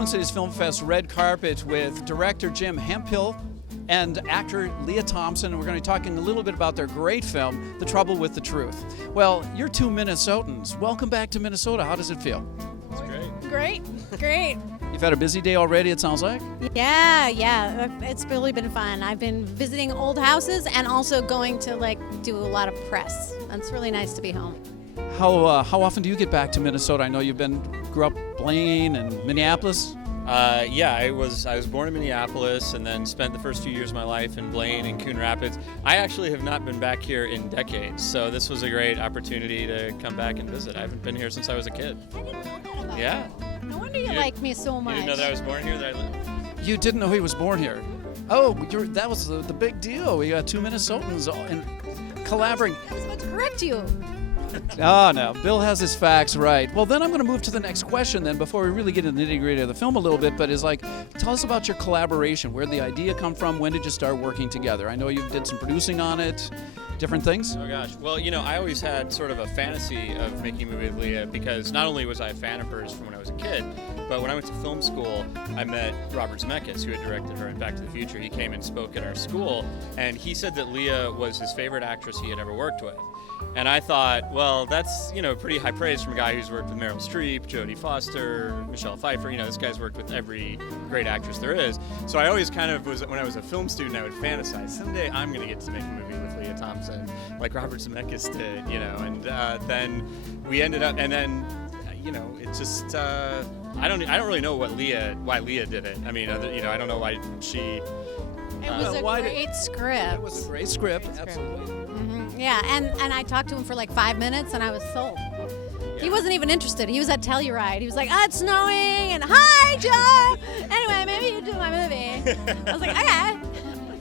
Twin Cities Film Fest red carpet with director Jim Hemphill and actor Leah Thompson. And we're going to be talking a little bit about their great film, The Trouble with the Truth. Well, you're two Minnesotans. Welcome back to Minnesota. How does it feel? It's Great. You've had a busy day already, it sounds like? Yeah. It's really been fun. I've been visiting old houses and also going to do a lot of press. It's really nice to be home. How often do you get back to Minnesota? I know grew up Blaine and Minneapolis. I was born in Minneapolis and then spent the first few years of my life in Blaine and Coon Rapids. I actually have not been back here in decades, so this was a great opportunity to come back and visit. I haven't been here since I was a kid. I didn't know that about Yeah. you. No wonder you like me so much. You didn't know that I was born here, that I lived? You didn't know he was born here. Oh, that was the big deal. We got two Minnesotans collaborating. I was about to correct you. Oh, no. Bill has his facts right. Well, then I'm going to move to the next question then before we really get into the nitty-gritty of the film a little bit, but tell us about your collaboration. Where did the idea come from? When did you start working together? I know you did some producing on it, different things. Oh, gosh. Well, I always had sort of a fantasy of making a movie with Leah because not only was I a fan of hers from when I was a kid, but when I went to film school, I met Robert Zemeckis, who had directed her in Back to the Future. He came and spoke at our school, and he said that Leah was his favorite actress he had ever worked with. And I thought, well, that's, pretty high praise from a guy who's worked with Meryl Streep, Jodie Foster, Michelle Pfeiffer. This guy's worked with every great actress there is. So I always kind of when I was a film student, I would fantasize, someday I'm going to get to make a movie with Leah Thompson, like Robert Zemeckis did, and then we ended up, and then, it just, I don't really know why Leah did it. I mean, I don't know why she... It was a great script. It was a great script, absolutely. Mm-hmm. Yeah, and I talked to him for 5 minutes, and I was sold. Yeah. He wasn't even interested. He was at Telluride. He was like, it's snowing, and hi, Joe! Anyway, maybe you do my movie. I was like, okay.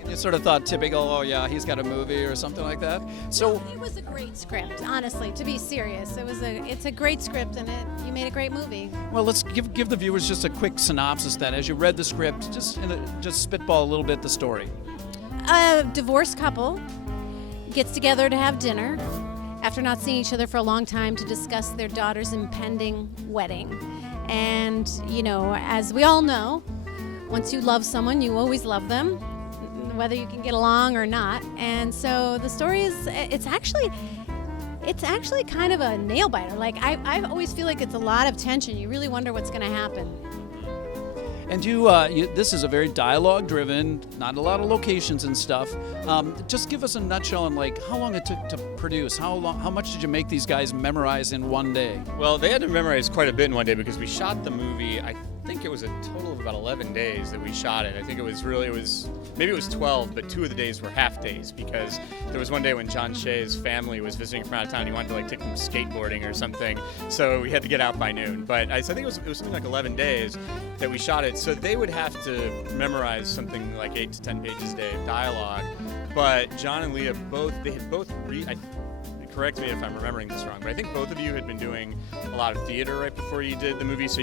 You sort of thought typical, oh yeah, he's got a movie or something like that. So it was a great script, honestly. To be serious, it's a great script, and you made a great movie. Well, let's give the viewers just a quick synopsis then. As you read the script, just spitball a little bit the story. A divorced couple gets together to have dinner after not seeing each other for a long time to discuss their daughter's impending wedding. And as we all know, once you love someone, you always love them, whether you can get along or not. And so the story is, it's actually kind of a nail biter. I always feel like it's a lot of tension. You really wonder what's going to happen. And this is a very dialogue-driven, not a lot of locations and stuff. Just give us a nutshell on how long it took to produce. How much did you make these guys memorize in one day? Well, they had to memorize quite a bit in one day because we shot the movie. I think it was a total of about 11 days that we shot it. I think maybe it was 12, but 2 of the days were half days because there was one day when John Shea's family was visiting from out of town. He wanted to take them skateboarding or something, so we had to get out by noon. But I think it was something like 11 days that we shot it. So they would have to memorize something like 8 to 10 pages a day of dialogue. But John and Leah correct me if I'm remembering this wrong, but I think both of you had been doing a lot of theater right before you did the movie, so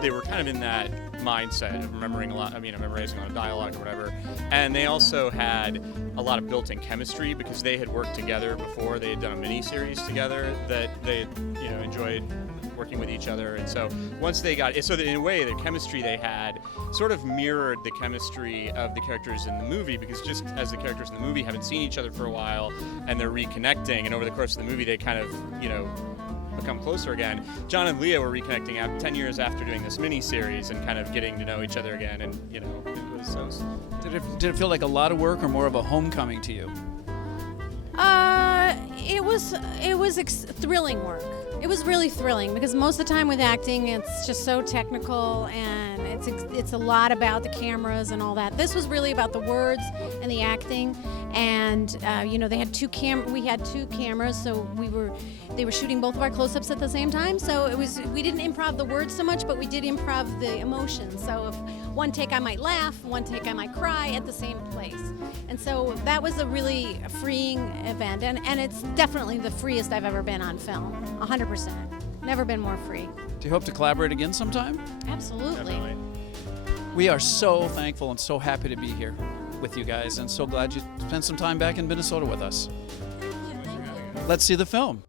they were kind of in that mindset of memorizing a lot of dialogue or whatever. And they also had a lot of built-in chemistry because they had worked together before. They had done a mini-series together that they enjoyed working with each other. And so once they got it, so that in a way the chemistry they had sort of mirrored the chemistry of the characters in the movie, because just as the characters in the movie haven't seen each other for a while and they're reconnecting, and over the course of the movie they kind of become closer again. John and Leah were reconnecting 10 years after doing this mini-series and kind of getting to know each other again, and it was so... Did it feel like a lot of work or more of a homecoming to you? It was thrilling work. It was really thrilling because most of the time with acting, it's just so technical and it's a lot about the cameras and all that. This was really about the words and the acting, and they had we had 2 cameras, so they were shooting both of our close-ups at the same time. So we didn't improv the words so much, but we did improv the emotions. So if one take I might laugh, one take I might cry at the same place. And so that was a really freeing event, and it's definitely the freest I've ever been on film, 100%. Never been more free. Do you hope to collaborate again sometime? Absolutely. Definitely. We are so thankful and so happy to be here with you guys, and so glad you spent some time back in Minnesota with us. Let's see the film.